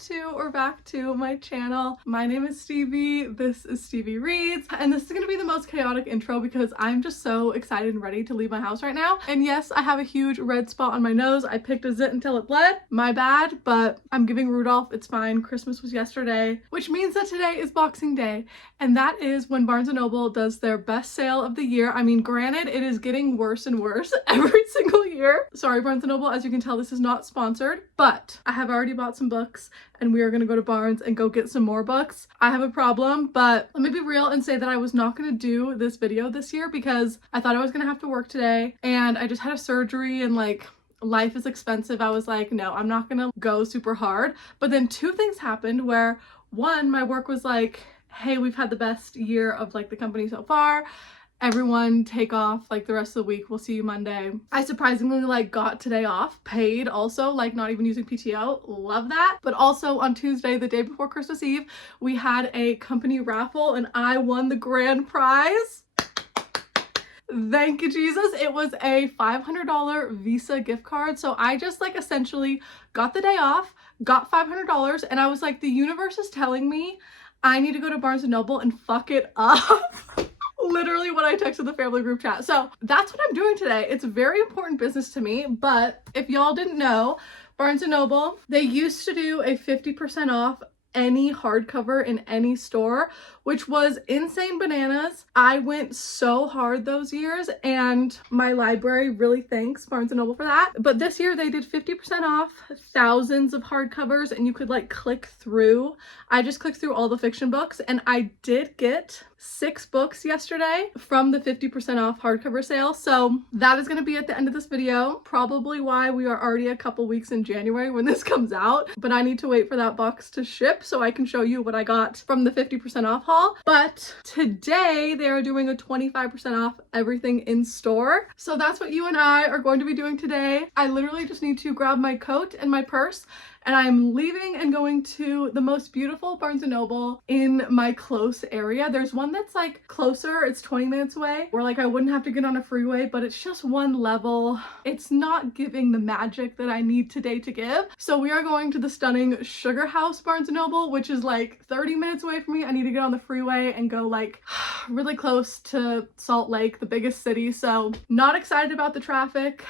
to or back to my channel. My name is Stevie, this is Stevie Reads, and this is gonna be the most chaotic intro because I'm just so excited and ready to leave my house right now. And yes, I have a huge red spot on my nose. I picked a zit until it bled. My bad, but I'm giving Rudolph, it's fine. Christmas was yesterday, which means that today is Boxing Day, and that is when Barnes & Noble does their best sale of the year. I mean, granted, it is getting worse and worse every single year. Sorry, Barnes & Noble, as you can tell, this is not sponsored, but I have already bought some books and we are gonna go to Barnes and go get some more books. I have a problem, but let me be real and say that I was not gonna do this video this year because I thought I was gonna have to work today and I just had a surgery and like life is expensive. I was like, no, I'm not gonna go super hard. But then two things happened where one, my work was like, hey, we've had the best year of like the company so far. Everyone take off like the rest of the week. We'll see you Monday. I surprisingly like got today off, paid also, like not even using PTO. Love that. But also on Tuesday, the day before Christmas Eve, we had a company raffle and I won the grand prize. Thank you, Jesus. It was a $500 Visa gift card. So I just like essentially got the day off, got $500, and I was like, the universe is telling me I need to go to Barnes & Noble and fuck it up. Literally what I texted the family group chat. So that's what I'm doing today. It's very important business to me, but if y'all didn't know, Barnes & Noble, they used to do a 50% off any hardcover in any store, which was insane bananas. I went so hard those years and my library really thanks Barnes & Noble for that. But this year they did 50% off thousands of hardcovers and you could like click through. I just clicked through all the fiction books and I did get 6 books yesterday from the 50% off hardcover sale. So that is going to be at the end of this video, probably why we are already a couple weeks in January when this comes out, but I need to wait for that box to ship so I can show you what I got from the 50% off haul. But today they are doing a 25% off everything in store. So that's what you and I are going to be doing today. I literally just need to grab my coat and my purse and I'm leaving and going to the most beautiful Barnes & Noble in my close area. There's one that's like closer, it's 20 minutes away, where like I wouldn't have to get on a freeway, but it's just one level. It's not giving the magic that I need today to give. So we are going to the stunning Sugar House Barnes & Noble, which is like 30 minutes away from me. I need to get on the freeway and go like really close to Salt Lake, the biggest city. So not excited about the traffic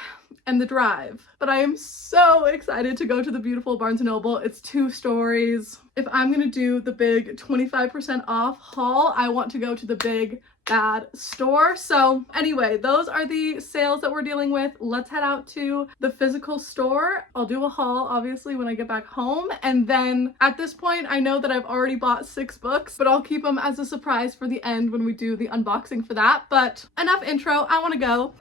and the drive, but I am so excited to go to the beautiful Barnes & Noble. It's 2 stories. If I'm gonna do the big 25% off haul, I want to go to the big bad store. So anyway, those are the sales that we're dealing with. Let's head out to the physical store. I'll do a haul obviously when I get back home, and then at this point I know that I've already bought 6 books, but I'll keep them as a surprise for the end when we do the unboxing for that. But enough intro, I want to go.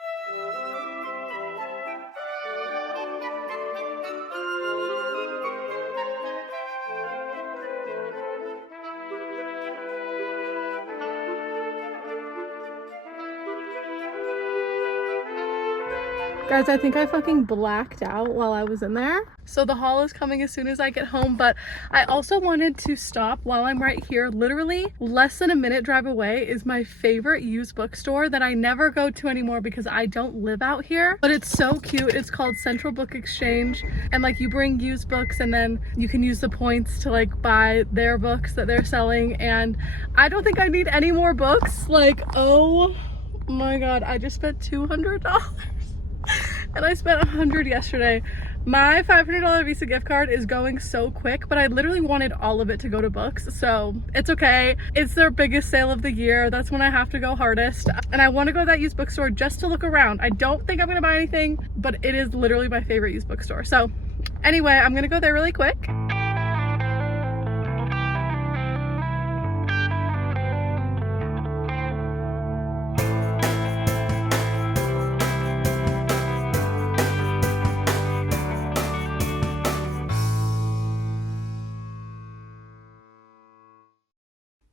Guys, I think I fucking blacked out while I was in there. So the haul is coming as soon as I get home, but I also wanted to stop while I'm right here. Literally less than a minute drive away is my favorite used bookstore that I never go to anymore because I don't live out here, but it's so cute. It's called Central Book Exchange, and like you bring used books and then you can use the points to like buy their books that they're selling. And I don't think I need any more books. Like, oh my God, I just spent $200. And I spent $100 yesterday. My $500 Visa gift card is going so quick, but I literally wanted all of it to go to books, so it's okay. It's their biggest sale of the year. That's when I have to go hardest. And I want to go to that used bookstore just to look around. I don't think I'm gonna buy anything, but it is literally my favorite used bookstore. So anyway, I'm gonna go there really quick.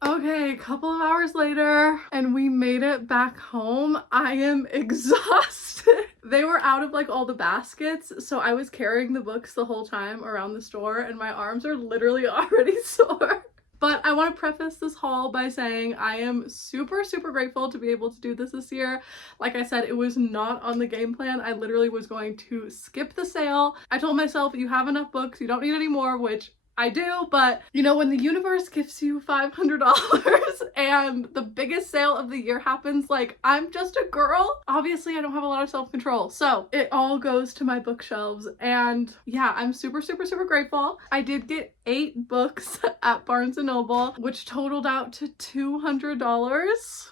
Okay, a couple of hours later and we made it back home. I am exhausted. They were out of like all the baskets, so I was carrying the books the whole time around the store and my arms are literally already sore. But I want to preface this haul by saying I am super grateful to be able to do this year. Like I said, it was not on the game plan. I literally was going to skip the sale. I told myself, you have enough books, you don't need any more, which I do, but you know, when the universe gives you $500 and the biggest sale of the year happens, like, I'm just a girl. Obviously, I don't have a lot of self-control. So it all goes to my bookshelves. And yeah, I'm super, super, super grateful. I did get 8 books at Barnes & Noble, which totaled out to $200.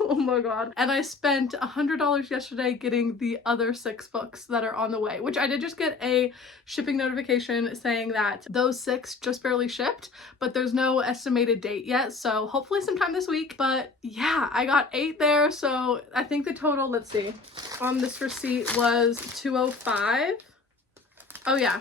Oh my god. And I spent $100 yesterday getting the other 6 books that are on the way, which I did just get a shipping notification saying that those 6 just barely shipped, but there's no estimated date yet, so hopefully sometime this week. But yeah, I got 8 there, so I think the total, let's see, on this receipt was $205. Oh yeah,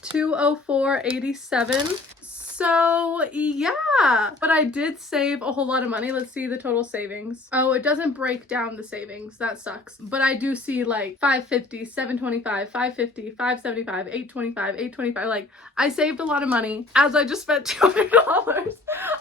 $204.87. So yeah, but I did save a whole lot of money. Let's see the total savings. Oh, it doesn't break down the savings. That sucks. But I do see like $550, $725, $550, $575, $825, $825. Like, I saved a lot of money as I just spent $200.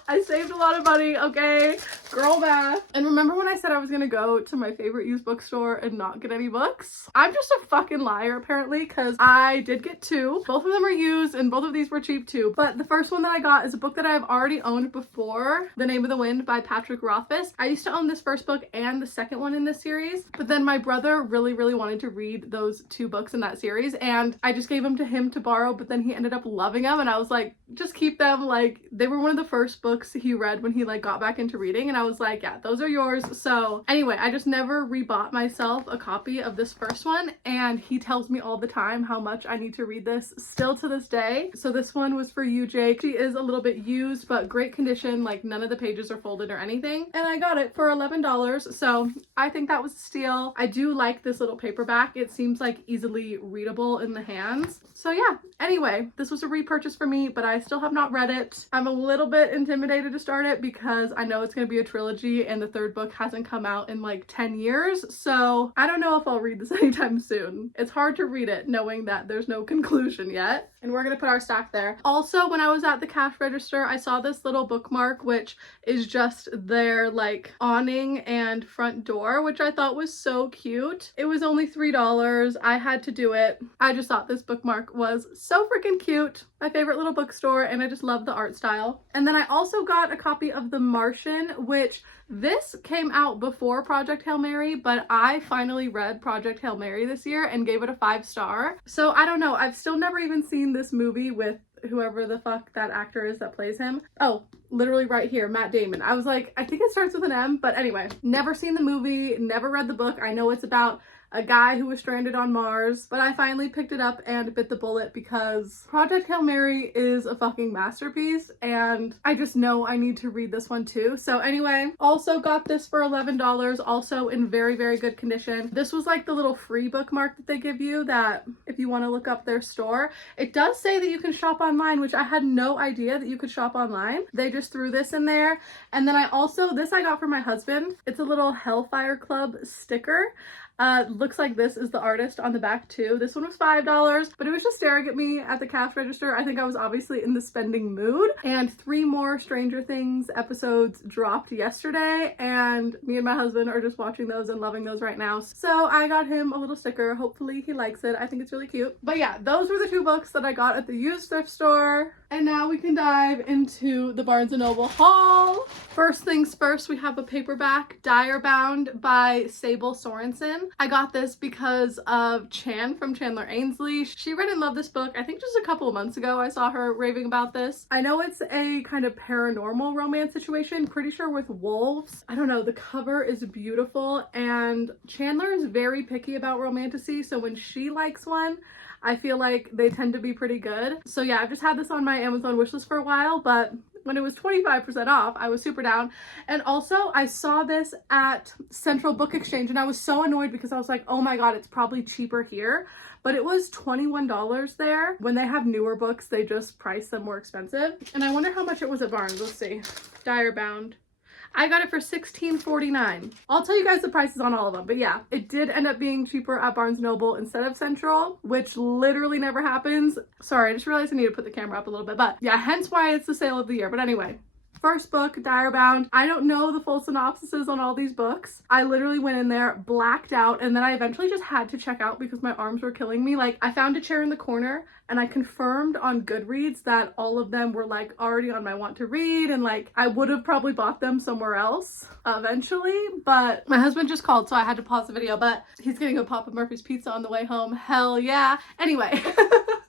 I saved a lot of money, okay? Girl math. And remember when I said I was gonna go to my favorite used bookstore and not get any books? I'm just a fucking liar apparently, because I did get 2. Both of them are used and both of these were cheap too. But the first one that I got is a book that I've already owned before, The Name of the Wind by Patrick Rothfuss. I used to own this first book and the second one in this series, but then my brother really, really wanted to read those 2 books in that series, and I just gave them to him to borrow, but then he ended up loving them, and I was like, just keep them. Like, they were one of the first books he read when he like got back into reading, and I was like, yeah, those are yours. So anyway, I just never rebought myself a copy of this first one, and he tells me all the time how much I need to read this still to this day. So this one was for you, Jake. She is a little bit used, but great condition. Like, none of the pages are folded or anything, and I got it for $11. So I think that was a steal. I do like this little paperback. It seems like easily readable in the hands. So yeah, anyway, this was a repurchase for me, but I still have not read it. I'm a little bit intimidated to start it because I know it's going to be a trilogy and the 3rd book hasn't come out in like 10 years. So I don't know if I'll read this anytime soon. It's hard to read it knowing that there's no conclusion yet. And we're going to put our stack there. Also, when I was at the cash register, I saw this little bookmark, which is just their like awning and front door, which I thought was so cute. It was only $3. I had to do it. I just thought this bookmark was so freaking cute. My favorite little bookstore, and I just love the art style. And then I also got a copy of The Martian, which this came out before Project Hail Mary, but I finally read Project Hail Mary this year and gave it a 5-star. So I don't know, I've still never even seen this movie with whoever the fuck that actor is that plays him. Oh, literally right here, Matt Damon. I was like, I think it starts with an M, but anyway, never seen the movie, never read the book. I know it's about a guy who was stranded on Mars, but I finally picked it up and bit the bullet because Project Hail Mary is a fucking masterpiece, and I just know I need to read this one too. So anyway, also got this for $11, also in very, very good condition. This was like the little free bookmark that they give you that if you want to look up their store. It does say that you can shop online, which I had no idea that you could shop online. They just threw this in there. And then this I got for my husband. It's a little Hellfire Club sticker. Looks like this is the artist on the back too. This one was $5, but it was just staring at me at the cash register. I think I was obviously in the spending mood. And 3 more Stranger Things episodes dropped yesterday, and me and my husband are just watching those and loving those right now. So I got him a little sticker. Hopefully he likes it. I think it's really cute. But yeah, those were the 2 books that I got at the used thrift store. And now we can dive into the Barnes & Noble haul. First things first, we have a paperback, Dire Bound by Sable Sorensen. I got this because of Chan from Chandler Ainsley. She read and loved this book, I think just a couple of months ago. I saw her raving about this. I know it's a kind of paranormal romance situation, pretty sure with wolves. I don't know, the cover is beautiful, and Chandler is very picky about romantasy, so when she likes one, I feel like they tend to be pretty good. So yeah, I've just had this on my Amazon wishlist for a while, but when it was 25% off, I was super down. And also, I saw this at Central Book Exchange, and I was so annoyed because I was like, oh my god, it's probably cheaper here. But it was $21 there. When they have newer books, they just price them more expensive. And I wonder how much it was at Barnes. Let's see. Dire Bound. I got it for $16.49. I'll tell you guys the prices on all of them, but yeah, it did end up being cheaper at Barnes & Noble instead of Central, which literally never happens. Sorry, I just realized I need to put the camera up a little bit, but yeah, hence why it's the sale of the year. But anyway, First book, Direbound. I don't know the full synopsises on all these books. I literally went in there, blacked out, and then I eventually just had to check out because my arms were killing me. Like, I found a chair in the corner and I confirmed on Goodreads that all of them were like already on my want to read, and like I would have probably bought them somewhere else eventually, but my husband just called so I had to pause the video, but he's getting a Papa Murphy's pizza on the way home. Hell yeah. Anyway.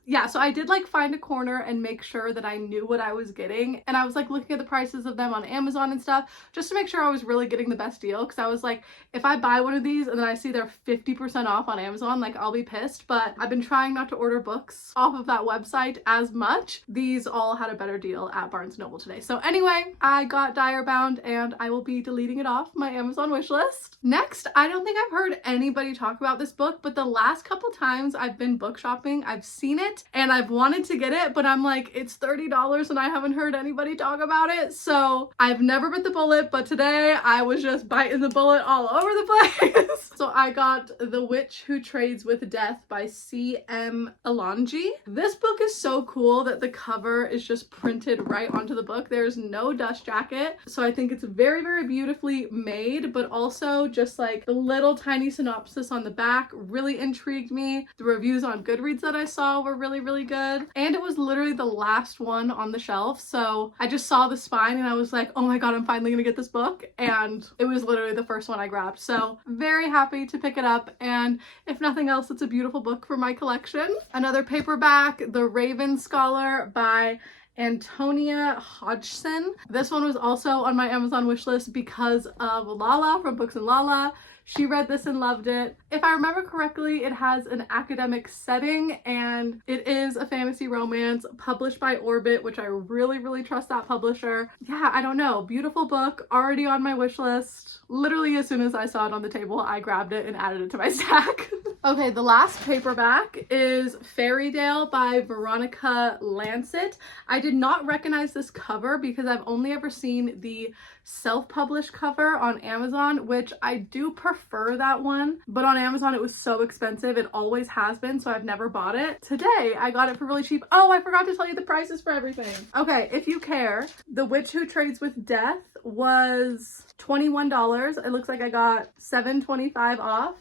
Yeah, so I did like find a corner and make sure that I knew what I was getting, and I was like looking at the prices of them on Amazon and stuff just to make sure I was really getting the best deal, because I was like, if I buy one of these and then I see they're 50% off on Amazon, like I'll be pissed. But I've been trying not to order books off of that website as much. These all had a better deal at Barnes & Noble today. So anyway, I got Direbound and I will be deleting it off my Amazon wish list. Next, I don't think I've heard anybody talk about this book, but the last couple times I've been book shopping, I've seen it and I've wanted to get it, but I'm like, it's $30 and I haven't heard anybody talk about it. So I've never bit the bullet, but today I was just biting the bullet all over the place. So I got The Witch Who Trades with Death by C.M. Alonji. This book is so cool that the cover is just printed right onto the book. There's no dust jacket. So I think it's very, very beautifully made, but also just like the little tiny synopsis on the back really intrigued me. The reviews on Goodreads that I saw were really, really good. And it was literally the last one on the shelf. So I just saw the spine and I was like, oh my God, I'm finally gonna get this book. And it was literally the first one I grabbed. So very happy to pick it up. And if nothing else, it's a beautiful book for my collection. Another paperback, The Raven Scholar by Antonia Hodgson. This one was also on my Amazon wishlist because of Lala from Books and Lala. She read this and loved it. If I remember correctly, it has an academic setting and it is a fantasy romance published by Orbit, which I really, really trust that publisher. Yeah, I don't know. Beautiful book, already on my wish list. Literally as soon as I saw it on the table, I grabbed it and added it to my stack. Okay, the last paperback is Fairydale by Veronica Lancet. I did not recognize this cover because I've only ever seen the self-published cover on Amazon, which I do prefer that one, but on Amazon it was so expensive. It always has been, so I've never bought it. Today I got it for really cheap. Oh, I forgot to tell you the prices for everything. Okay, if you care, The Witch Who Trades with Death was $21. It looks like I got $7.25 off.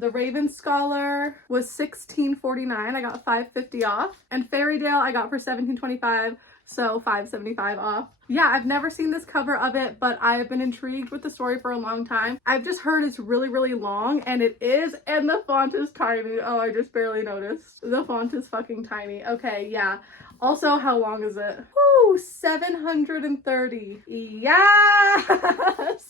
The Raven Scholar was $16.49. I got $5.50 off. And Fairydale I got for $17.25. So $5.75 off. Yeah, I've never seen this cover of it, but I've been intrigued with the story for a long time. I've just heard it's really, really long, and it is, and the font is tiny. Oh, I just barely noticed. The font is fucking tiny. Okay, yeah. Also, how long is it? Woo, 730. Yes!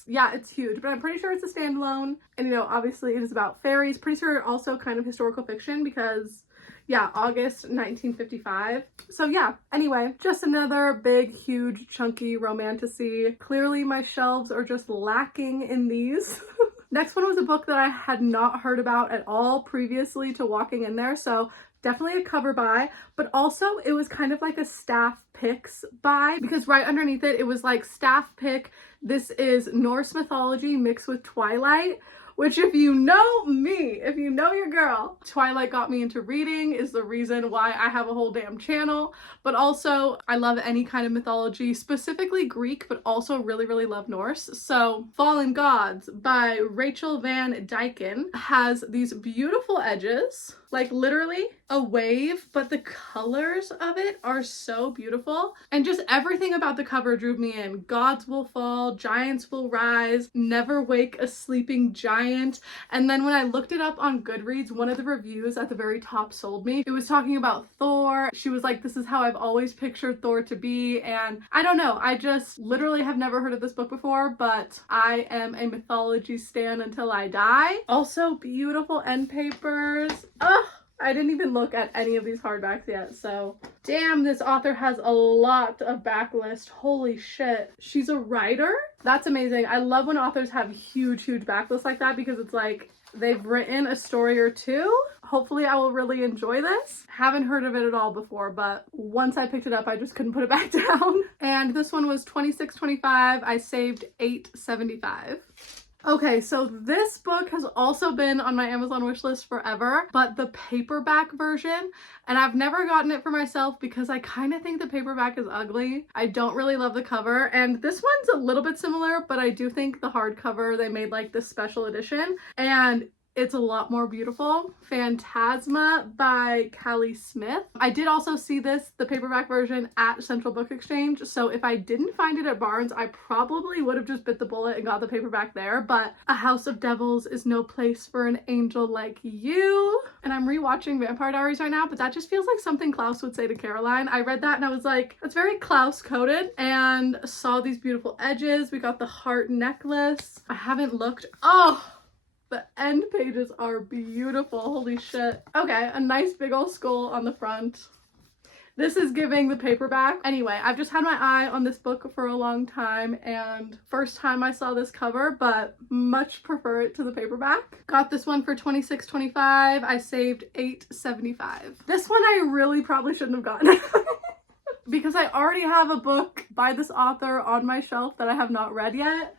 Yeah, it's huge, but I'm pretty sure it's a standalone. And you know, obviously it is about fairies. Pretty sure also kind of historical fiction because yeah, August 1955. So yeah, anyway, just another big, huge, chunky romantasy. Clearly my shelves are just lacking in these. Next one was a book that I had not heard about at all previously to walking in there. So definitely a cover buy, but also it was kind of like a staff picks buy because right underneath it, it was like staff pick. This is Norse mythology mixed with Twilight. Which if you know me, if you know your girl, Twilight got me into reading, is the reason why I have a whole damn channel. But also I love any kind of mythology, specifically Greek, but also really, really love Norse. So Fallen Gods by Rachel Van Dyken has these beautiful edges, like literally a wave, but the colors of it are so beautiful. And just everything about the cover drew me in. Gods will fall, giants will rise, never wake a sleeping giant. And then when I looked it up on Goodreads, one of the reviews at the very top sold me. It was talking about Thor. She was like, this is how I've always pictured Thor to be. And I don't know, I just literally have never heard of this book before, but I am a mythology stan until I die. Also beautiful end papers. Ugh. I didn't even look at any of these hardbacks yet, so damn, this author has a lot of backlist. Holy shit. She's a writer? That's amazing. I love when authors have huge, huge backlists like that because it's like they've written a story or two. Hopefully I will really enjoy this. Haven't heard of it at all before, but once I picked it up, I just couldn't put it back down. And this one was $26.25. I saved $8.75. Okay, so this book has also been on my Amazon wish list forever, but the paperback version, and I've never gotten it for myself because I kind of think the paperback is ugly. I don't really love the cover, and this one's a little bit similar, but I do think the hardcover, they made like this special edition, and it's a lot more beautiful. Phantasma by Callie Smith. I did also see this, the paperback version, at Central Book Exchange, so if I didn't find it at Barnes, I probably would have just bit the bullet and got the paperback there, but A House of Devils is no place for an angel like you. And I'm rewatching Vampire Diaries right now, but that just feels like something Klaus would say to Caroline. I read that and I was like, that's very Klaus coded, and saw these beautiful edges. We got the heart necklace. I haven't looked. Oh! The end pages are beautiful. Holy shit. Okay, a nice big old skull on the front. This is giving the paperback. Anyway, I've just had my eye on this book for a long time, and first time I saw this cover, but much prefer it to the paperback. Got this one for $26.25. I saved $8.75. This one I really probably shouldn't have gotten. Because I already have a book by this author on my shelf that I have not read yet.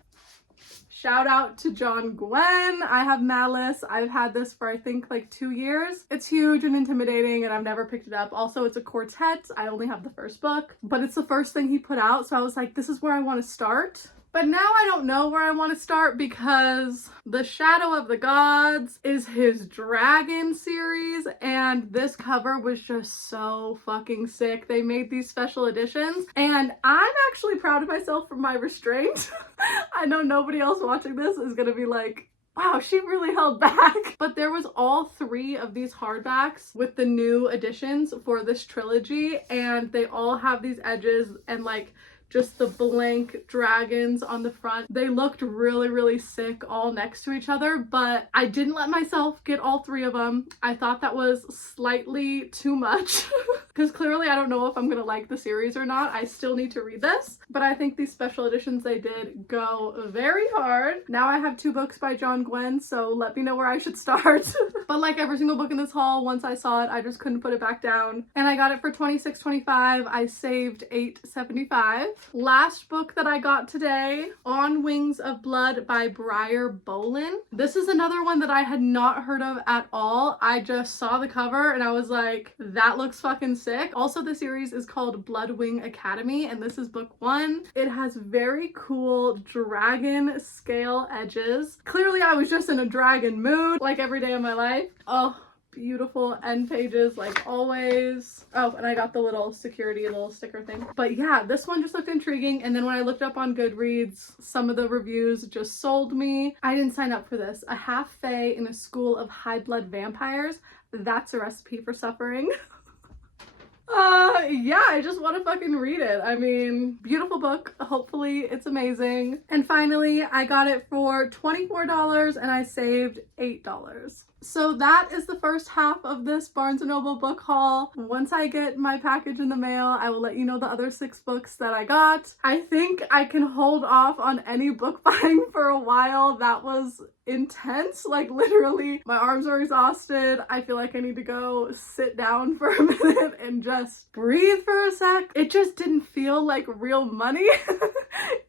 Shout out to John Gwen. I have Malice. I've had this for I think like 2 years. It's huge and intimidating and I've never picked it up. Also, it's a quartet. I only have the first book, but it's the first thing he put out. So I was like, this is where I want to start. But now I don't know where I want to start because The Shadow of the Gods is his dragon series, and this cover was just so fucking sick. They made these special editions, and I'm actually proud of myself for my restraint. I know nobody else watching this is gonna be like, wow, she really held back. But there was all 3 of these hardbacks with the new editions for this trilogy, and they all have these edges and like just the blank dragons on the front. They looked really, really sick all next to each other, but I didn't let myself get all 3 of them. I thought that was slightly too much because clearly I don't know if I'm gonna like the series or not. I still need to read this, but I think these special editions they did go very hard. Now I have 2 books by John Gwen, so let me know where I should start. But like every single book in this haul, once I saw it, I just couldn't put it back down. And I got it for $26.25. I saved $8.75. Last book that I got today, On Wings of Blood by Briar Bolin. This is another one that I had not heard of at all. I just saw the cover and I was like, that looks fucking sick. Also, the series is called Bloodwing Academy, and this is book 1. It has very cool dragon scale edges. Clearly, I was just in a dragon mood, like every day of my life. Oh, beautiful end pages like always. Oh, and I got the little security little sticker thing. But yeah, this one just looked intriguing, and then when I looked up on Goodreads, some of the reviews just sold me. I didn't sign up for this. A half fae in a school of high blood vampires. That's a recipe for suffering. Yeah, I just want to fucking read it. I mean, beautiful book. Hopefully it's amazing. And finally, I got it for $24 and I saved $8. So that is the first half of this Barnes & Noble book haul. Once I get my package in the mail, I will let you know the other 6 books that I got. I think I can hold off on any book buying for a while. That was intense. Like literally, my arms are exhausted. I feel like I need to go sit down for a minute and just breathe for a sec. It just didn't feel like real money.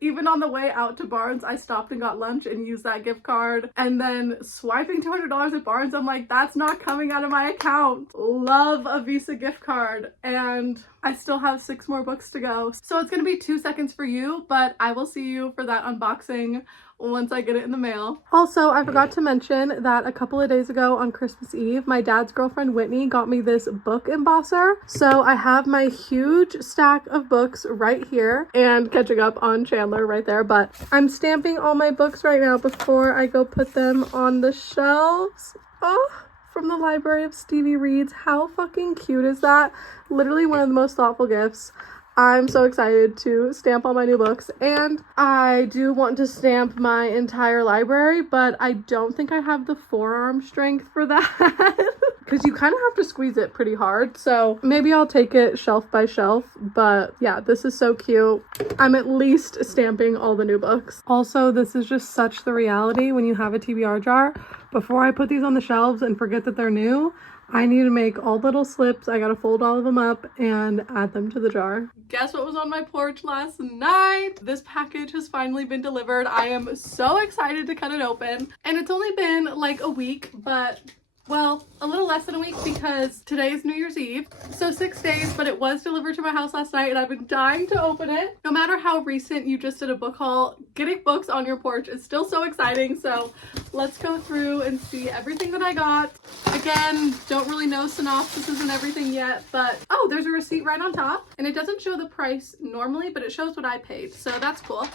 Even on the way out to Barnes, I stopped and got lunch and used that gift card. And then swiping $200 at Barnes, I'm like, that's not coming out of my account. Love a Visa gift card. And I still have 6 more books to go. So it's gonna be 2 seconds for you, but I will see you for that unboxing once I get it in the mail. Also, I forgot to mention that a couple of days ago on Christmas Eve, my dad's girlfriend Whitney got me this book embosser. So I have my huge stack of books right here and catching up on Chandler right there, but I'm stamping all my books right now before I go put them on the shelves. Oh, from the Library of Stevie Reads. How fucking cute is that? Literally one of the most thoughtful gifts. I'm so excited to stamp all my new books, and I do want to stamp my entire library, but I don't think I have the forearm strength for that because you kind of have to squeeze it pretty hard. So maybe I'll take it shelf by shelf, but yeah, this is so cute. I'm at least stamping all the new books. Also, this is just such the reality when you have a TBR jar. Before I put these on the shelves and forget that they're new, I need to make all little slips. I gotta fold all of them up and add them to the jar. Guess what was on my porch last night? This package has finally been delivered. I am so excited to cut it open. And it's only been like a week, but well, a little less than a week because today is New Year's Eve. So 6 days, but it was delivered to my house last night and I've been dying to open it. No matter how recent you just did a book haul, getting books on your porch is still so exciting. So let's go through and see everything that I got. Again, don't really know synopsises and everything yet, but oh, there's a receipt right on top and it doesn't show the price normally, but it shows what I paid. So that's cool.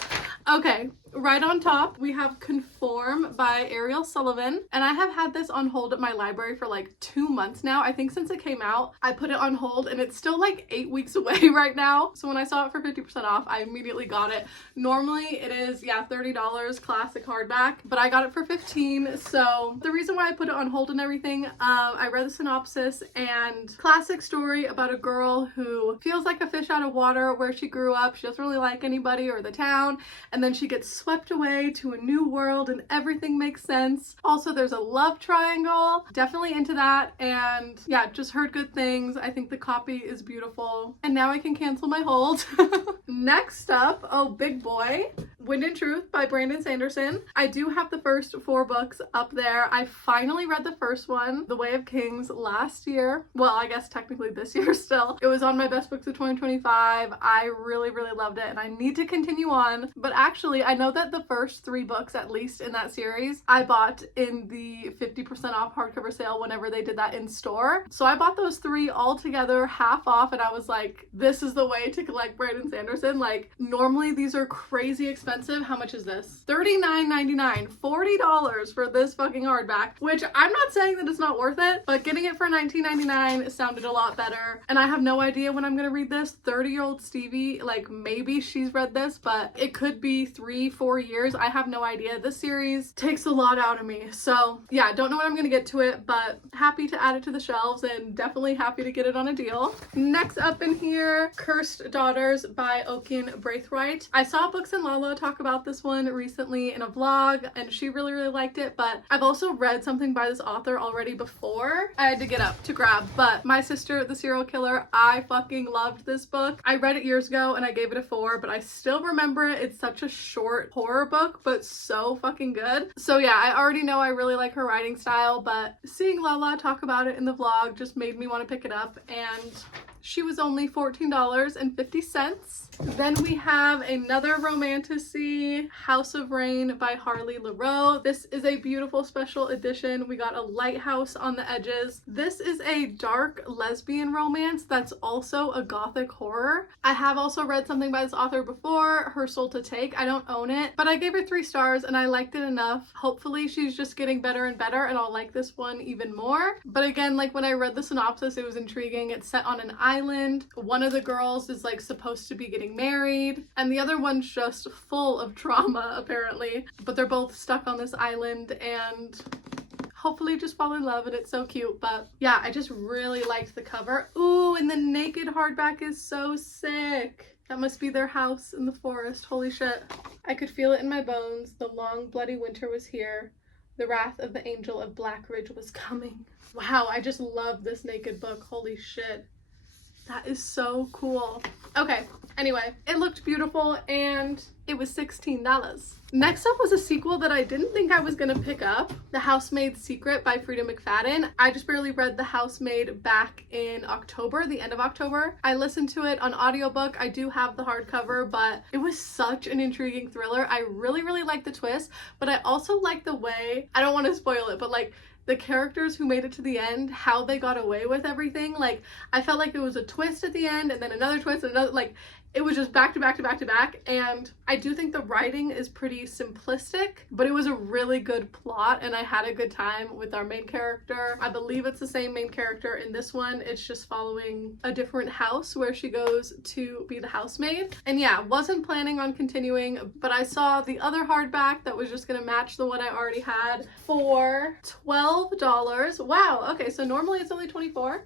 Okay, right on top, we have Conform by Ariel Sullivan. And I have had this on hold at my library for like 2 months now. I think since it came out, I put it on hold and it's still like 8 weeks away right now. So when I saw it for 50% off, I immediately got it. Normally it is, yeah, $30 classic hardback, but I got it for 15. So the reason why I put it on hold and everything, I read the synopsis and classic story about a girl who feels like a fish out of water where she grew up. She doesn't really like anybody or the town. And then she gets swept away to a new world and everything makes sense. Also, there's a love triangle. Definitely into that. And yeah, just heard good things. I think the copy is beautiful. And now I can cancel my hold. Next up, oh, big boy. Wind and Truth by Brandon Sanderson. I do have the first 4 books up there. I finally read the first one, The Way of Kings, last year. Well, I guess technically this year still. It was on my best books of 2025. I really, really loved it and I need to continue on. But actually, I know that the first 3 books, at least in that series, I bought in the 50% off hardcover sale whenever they did that in store. So I bought those 3 all together, half off, and I was like, this is the way to collect Brandon Sanderson. Like, normally these are crazy expensive. How much is this? $39.99, $40 for this fucking hardback, which I'm not saying that it's not worth it, but getting it for $19.99 sounded a lot better. And I have no idea when I'm gonna read this. 30-year-old Stevie, like maybe she's read this, but it could be 3-4 years. I have no idea. This series takes a lot out of me. So yeah, don't know when I'm gonna get to it, but happy to add it to the shelves and definitely happy to get it on a deal. Next up in here, Cursed Daughters by Oaken Braithwaite. I saw Books and Lala talk about this one recently in a vlog and she really, really liked it, but I've also read something by this author already before. I had to get up to grab, but My Sister, the Serial Killer, I fucking loved this book. I read it years ago and I gave it a 4, but I still remember it. It's such a short horror book, but so fucking good. So yeah, I already know I really like her writing style, but seeing Lala talk about it in the vlog just made me want to pick it up, and she was only $14.50. Then we have another romantasy, House of Rain by Harley LaRoe. This is a beautiful special edition. We got a lighthouse on the edges. This is a dark lesbian romance that's also a gothic horror. I have also read something by this author before, Her Soul to Take. I don't own it, but I gave her 3 stars and I liked it enough. Hopefully she's just getting better and better and I'll like this one even more. But again, like when I read the synopsis, it was intriguing. It's set on an island. One of the girls is like supposed to be getting married and the other one's just full of trauma apparently, but they're both stuck on this island and hopefully just fall in love, and it's so cute. But yeah, I just really liked the cover. Ooh, and the naked hardback is so sick. That must be their house in the forest. Holy shit. I could feel it in my bones. The long bloody winter was here. The wrath of the angel of Black Ridge was coming. Wow, I just love this naked book. Holy shit. That is so cool. Okay, anyway, it looked beautiful and it was $16. Next up was a sequel that I didn't think I was gonna pick up, The Housemaid's Secret by Frida McFadden. I just barely read The Housemaid back in October, the end of October. I listened to it on audiobook. I do have the hardcover, but it was such an intriguing thriller. I really, really liked the twist, but I also liked the way, I don't want to spoil it, but like the characters who made it to the end, how they got away with everything. Like, I felt like it was a twist at the end and then another twist and another, like, it was just back to back to back to back. And I do think the writing is pretty simplistic, but it was a really good plot and I had a good time with our main character. I believe it's the same main character in this one. It's just following a different house where she goes to be the housemaid. And yeah, wasn't planning on continuing, but I saw the other hardback that was just gonna match the one I already had for $12. Wow, okay, so normally it's only $24.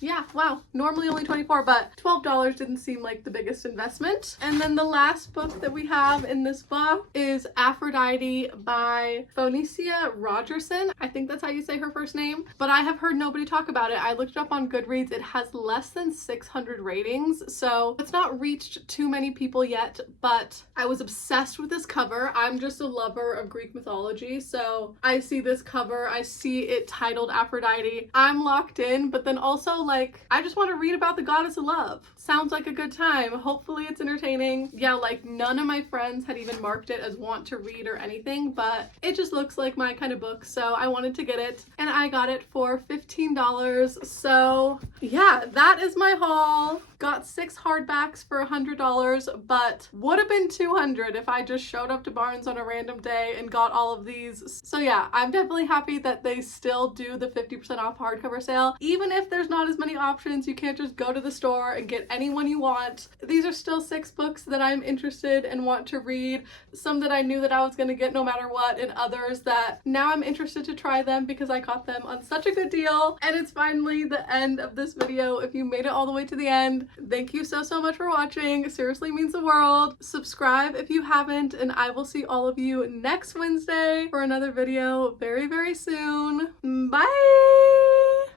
Yeah, wow. Normally only $24, but $12 didn't seem like the biggest investment. And then the last book that we have in this book is Aphrodite by Phoenicia Rogerson. I think that's how you say her first name, but I have heard nobody talk about it. I looked it up on Goodreads. It has less than 600 ratings, so it's not reached too many people yet, but I was obsessed with this cover. I'm just a lover of Greek mythology, so I see this cover, I see it titled Aphrodite. I'm locked in, but then also like, I just want to read about the goddess of love. Sounds like a good time. Hopefully it's entertaining. Yeah, like none of my friends had even marked it as want to read or anything, but it just looks like my kind of book, so I wanted to get it, and I got it for $15. So yeah, that is my haul. Got 6 hardbacks for $100, but would have been $200 if I just showed up to Barnes on a random day and got all of these. So yeah, I'm definitely happy that they still do the 50% off hardcover sale. Even if there's not as many options, you can't just go to the store and get any one you want. These are still 6 books that I'm interested and want to read. Some that I knew that I was going to get no matter what, and others that now I'm interested to try them because I got them on such a good deal. And it's finally the end of this video. If you made it all the way to the end, thank you so much for watching. It seriously means the world. Subscribe if you haven't, and I will see all of you next Wednesday for another video very, very soon. Bye!